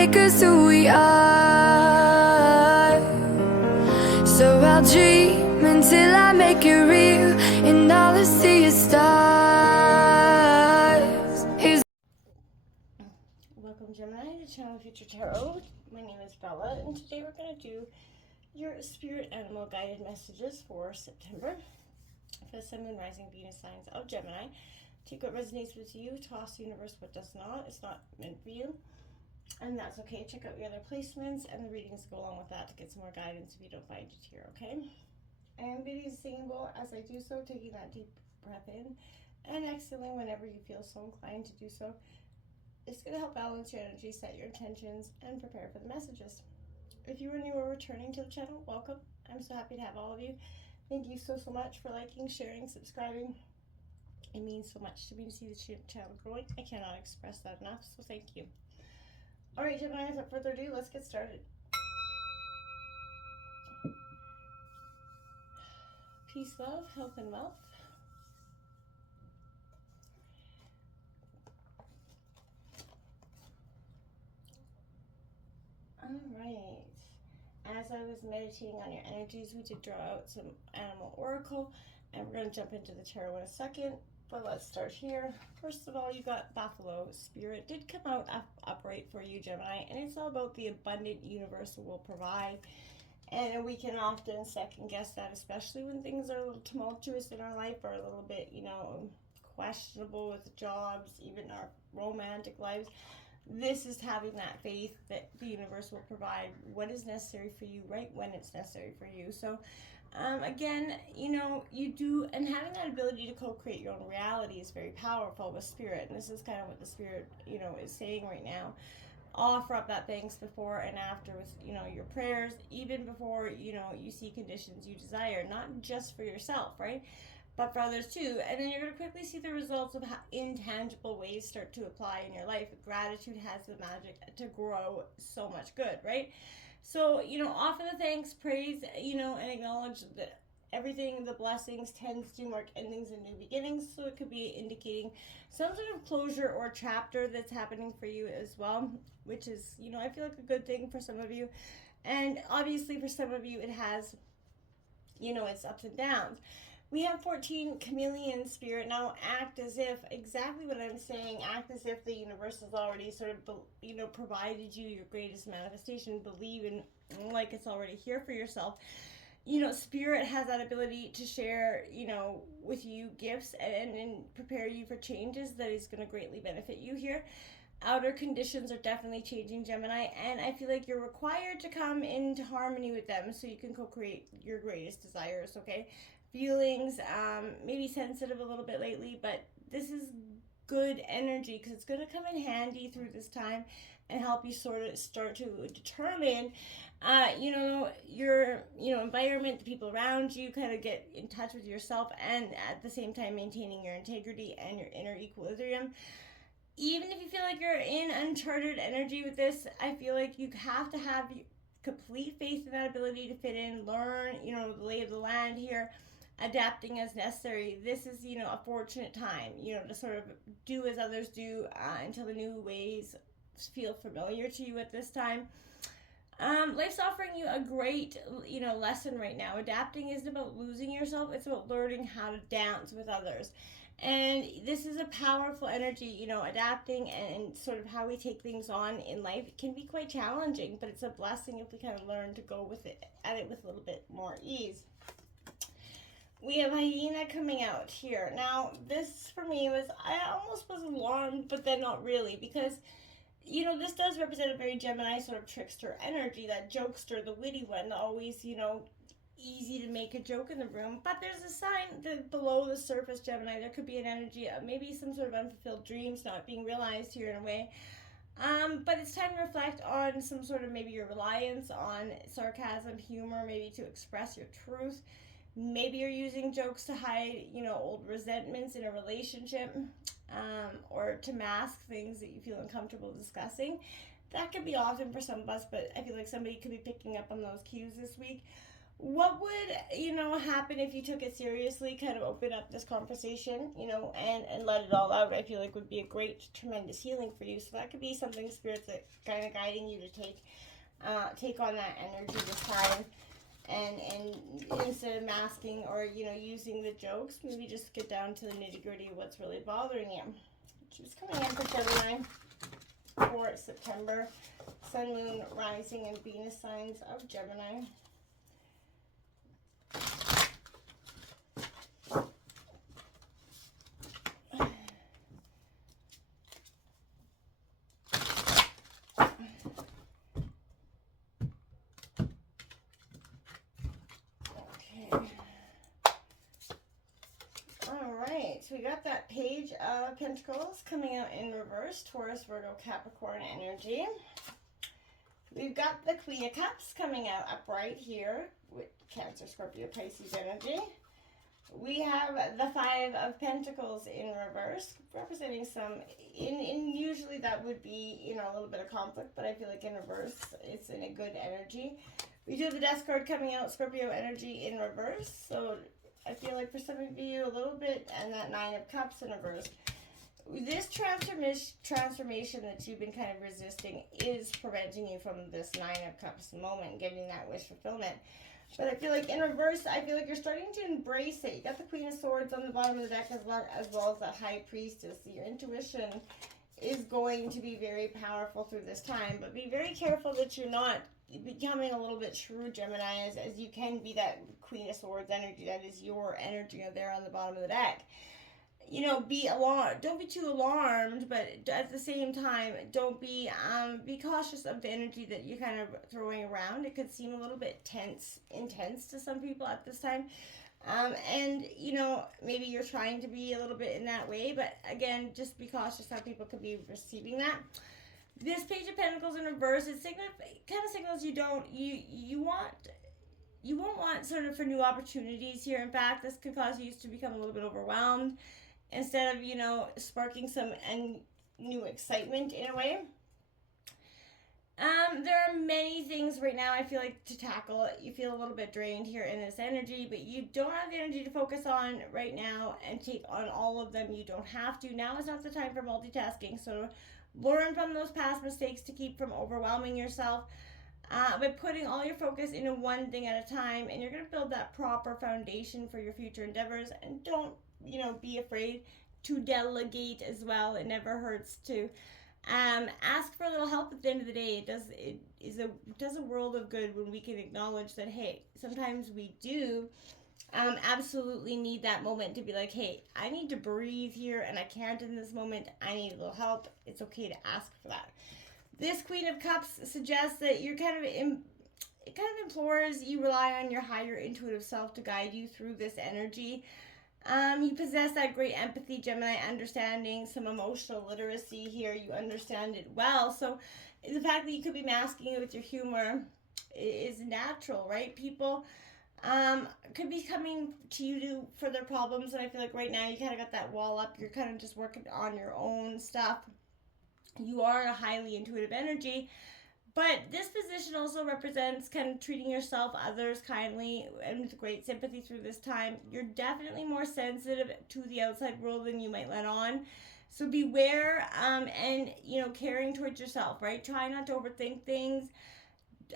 make us who we are. So I'll dream until I make it real, and all I see is stars. Welcome, Gemini, to Channel Future Tarot. My name is Bella, and today we're going to do your spirit animal guided messages for September for the Sun, Moon, Rising, Venus signs of Gemini. Take what resonates with you, toss the universe what does not. It's not meant for you, and that's okay. Check out your other placements and the readings go along with that to get some more guidance if you don't find it here, okay? I am getting single as I do so, taking that deep breath in and exhaling whenever you feel so inclined to do so. It's going to help balance your energy, set your intentions, and prepare for the messages. If you are new or returning to the channel, welcome. I'm so happy to have all of you. Thank you so much for liking, sharing, subscribing. It means so much to me to see the channel growing. I cannot express that enough, so thank you. All right, Gemini, without further ado, let's get started. Peace, love, health, and wealth. Alright, as I was meditating on your energies, we did draw out some animal oracle, and we're going to jump into the tarot in a second, but let's start here. First of all, you got Buffalo. Spirit did come out upright for you, Gemini, and it's all about the abundant universe will provide, and we can often second guess that, especially when things are a little tumultuous in our life or a little bit, questionable with jobs, even our romantic lives. This is having that faith that the universe will provide what is necessary for you right when it's necessary for you. So again, you do, and having that ability to co-create your own reality is very powerful with spirit. And this is kind of what the spirit, is saying right now. Offer up that thanks before and after with, your prayers, even before, you see conditions you desire, not just for yourself, right? But for others too. And then you're going to quickly see the results of how intangible ways start to apply in your life. Gratitude has the magic to grow so much good, right? So, offer the thanks, praise, and acknowledge that everything, the blessings tends to mark endings and new beginnings. So it could be indicating some sort of closure or chapter that's happening for you as well, which is, I feel like a good thing for some of you. And obviously for some of you, it has, its ups and downs. We have 14 chameleon spirit. Now act as if, exactly what I'm saying, act as if the universe has already sort of, provided you your greatest manifestation. Believe in, like it's already here for yourself. Spirit has that ability to share, with you gifts and prepare you for changes that is going to greatly benefit you here. Outer conditions are definitely changing, Gemini, and I feel like you're required to come into harmony with them so you can co-create your greatest desires, okay? Feelings, maybe sensitive a little bit lately, but this is good energy because it's going to come in handy through this time and help you sort of start to determine, your, environment, the people around you, kind of get in touch with yourself and at the same time maintaining your integrity and your inner equilibrium. Even if you feel like you're in uncharted energy with this, I feel like you have to have complete faith in that ability to fit in, learn, the lay of the land here, adapting as necessary. This is, a fortunate time, to sort of do as others do until the new ways feel familiar to you at this time. Life's offering you a great, lesson right now. Adapting isn't about losing yourself. It's about learning how to dance with others. And this is a powerful energy, adapting and sort of how we take things on in life can be quite challenging, but it's a blessing if we kind of learn to go with it, at it with a little bit more ease. We have hyena coming out here. Now, this for me was, I almost was alarmed, but then not really, because, this does represent a very Gemini sort of trickster energy, that jokester, the witty one, always, easy to make a joke in the room. But there's a sign that below the surface, Gemini, there could be an energy of maybe some sort of unfulfilled dreams not being realized here in a way. But it's time to reflect on some sort of maybe your reliance on sarcasm, humor, maybe to express your truth. Maybe you're using jokes to hide, old resentments in a relationship, or to mask things that you feel uncomfortable discussing. That could be often for some of us, but I feel like somebody could be picking up on those cues this week. what would, happen if you took it seriously, kind of open up this conversation, and let it all out? I feel like would be a great, tremendous healing for you. So that could be something spirits that kind of guiding you to take on that energy this time. And instead of masking or, using the jokes, maybe just get down to the nitty gritty of what's really bothering you. She's coming in for Gemini for September. Sun, Moon, Rising, and Venus signs of Gemini. So we got that Page of Pentacles coming out in reverse, Taurus, Virgo, Capricorn energy. We've got the Queen of Cups coming out upright here with Cancer, Scorpio, Pisces energy. We have the Five of Pentacles in reverse, representing some, usually that would be, a little bit of conflict, but I feel like in reverse, it's in a good energy. We do have the Death card coming out, Scorpio energy in reverse, so I feel like for some of you a little bit, and that Nine of Cups in reverse. This transformation that you've been kind of resisting is preventing you from this Nine of Cups moment, getting that wish fulfillment. But I feel like in reverse, I feel like you're starting to embrace it. You got the Queen of Swords on the bottom of the deck as well as the High Priestess. Your intuition is going to be very powerful through this time, but be very careful that you're not becoming a little bit true Gemini, as you can be that Queen of Swords energy. That is your energy there on the bottom of the deck. Be alarmed. Don't be too alarmed, but at the same time, don't be cautious of the energy that you're kind of throwing around. It could seem a little bit intense to some people at this time. And, maybe you're trying to be a little bit in that way, but again, just be cautious how people could be receiving that. This Page of Pentacles in reverse, it kind of signals you won't want sort of for new opportunities here. In fact, this could cause you to become a little bit overwhelmed instead of, sparking some new excitement in a way. There are many things right now I feel like to tackle. You feel a little bit drained here in this energy, but you don't have the energy to focus on right now and take on all of them. You don't have to. Now is not the time for multitasking, so learn from those past mistakes to keep from overwhelming yourself by putting all your focus into one thing at a time, and you're going to build that proper foundation for your future endeavors. And don't, be afraid to delegate as well. It never hurts to ask for a little help at the end of the day. It does a world of good when we can acknowledge that, hey, sometimes we do absolutely need that moment to be like, hey, I need to breathe here and I can't in this moment. I need a little help. It's okay to ask for that. This Queen of Cups suggests that you're it implores you rely on your higher intuitive self to guide you through this energy. You possess that great empathy, Gemini, understanding some emotional literacy here. You understand it well. So the fact that you could be masking it with your humor is natural, right? People could be coming to you for their problems, and I feel like right now you kind of got that wall up. You're kind of just working on your own stuff. You are a highly intuitive energy, but this position also represents kind of treating yourself, others kindly, and with great sympathy through this time. You're definitely more sensitive to the outside world than you might let on. So beware, and, caring towards yourself, right? Try not to overthink things,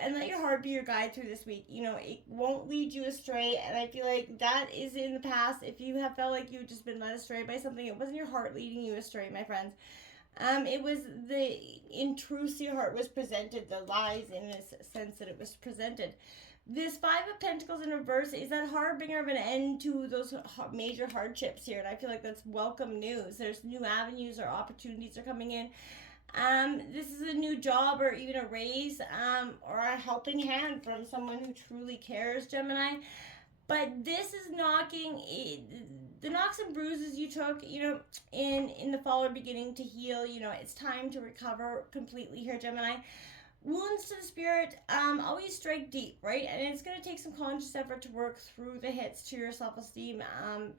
and let your heart be your guide through this week. It won't lead you astray, and I feel like that is in the past. If you have felt like you've just been led astray by something, it wasn't your heart leading you astray, my friends. It was in truth your heart was presented, the lies in this sense that it was presented. This Five of Pentacles in reverse is that harbinger of an end to those major hardships here, and I feel like that's welcome news. There's new avenues or opportunities are coming in. This is a new job or even a raise, or a helping hand from someone who truly cares, Gemini. But this is the knocks and bruises you took, in the fall are beginning to heal. It's time to recover completely here, Gemini. Wounds to the spirit always strike deep, right? And it's going to take some conscious effort to work through the hits to your self-esteem. And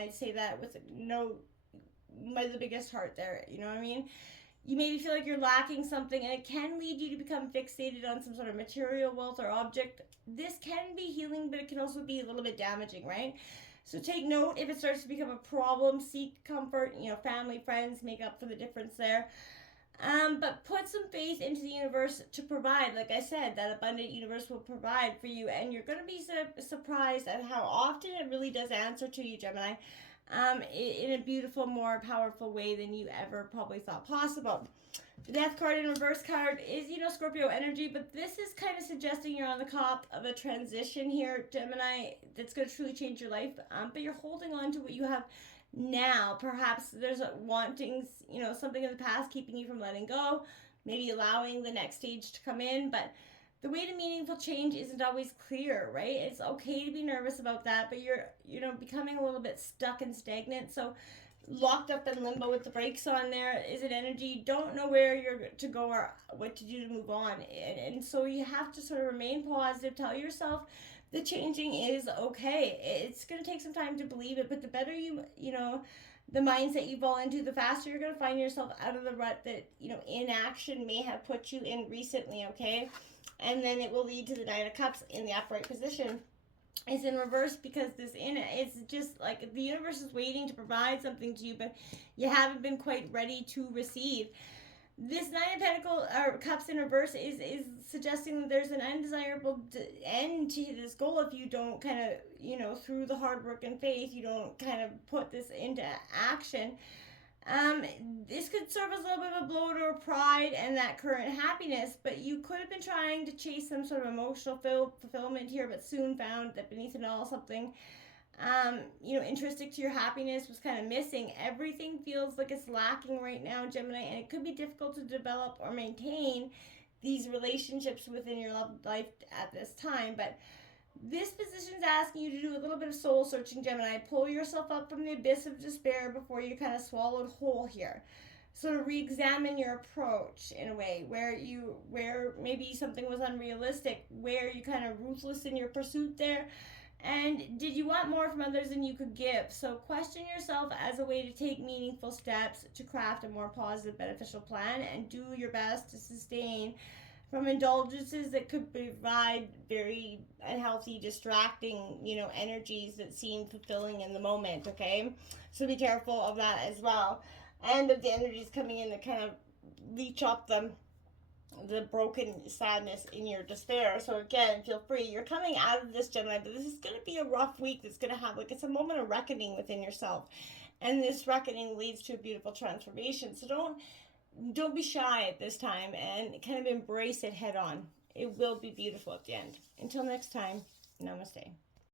I'd say that with the biggest heart there, you know what I mean? You maybe feel like you're lacking something, and it can lead you to become fixated on some sort of material wealth or object. This can be healing, but it can also be a little bit damaging, right? So take note if it starts to become a problem. Seek comfort, family, friends, make up for the difference there. But put some faith into the universe to provide. Like I said, that abundant universe will provide for you, and you're going to be surprised at how often it really does answer to you, Gemini, in a beautiful, more powerful way than you ever probably thought possible. The Death card in reverse card is, Scorpio energy, but this is kind of suggesting you're on the cusp of a transition here, Gemini, that's going to truly change your life. But you're holding on to what you have now. Perhaps there's a wanting, something in the past keeping you from letting go, maybe allowing the next stage to come in. But the way to meaningful change isn't always clear, right? It's okay to be nervous about that, but you're, becoming a little bit stuck and stagnant. So locked up in limbo with the brakes on there is an energy, don't know where you're to go or what to do to move on. And so you have to sort of remain positive, tell yourself the changing is okay. It's going to take some time to believe it, but the better the mindset you fall into, the faster you're going to find yourself out of the rut that, inaction may have put you in recently, okay? And then it will lead to the Nine of Cups in the upright position. It's in reverse because it's just like the universe is waiting to provide something to you, but you haven't been quite ready to receive. This Nine of Cups in reverse is suggesting that there's an undesirable end to this goal if you don't kind of, through the hard work and faith, you don't kind of put this into action. This could serve as a little bit of a blow to pride and that current happiness, but you could have been trying to chase some sort of emotional fulfillment here, but soon found that beneath it all something, intrinsic to your happiness was kind of missing. Everything feels like it's lacking right now, Gemini, and it could be difficult to develop or maintain these relationships within your love life at this time, but this position is asking you to do a little bit of soul searching, Gemini. Pull yourself up from the abyss of despair before you're kind of swallowed whole here. Sort of re-examine your approach in a way where maybe something was unrealistic, where you kind of ruthless in your pursuit there, and did you want more from others than you could give? So question yourself as a way to take meaningful steps to craft a more positive, beneficial plan, and do your best to sustain from indulgences that could provide very unhealthy, distracting, energies that seem fulfilling in the moment, okay? So be careful of that as well. And of the energies coming in that kind of leech up the broken sadness in your despair. So again, feel free. You're coming out of this, Gemini, but this is going to be a rough week that's going to have, it's a moment of reckoning within yourself. And this reckoning leads to a beautiful transformation. So don't be shy at this time and kind of embrace it head on. It will be beautiful at the end. Until next time, namaste.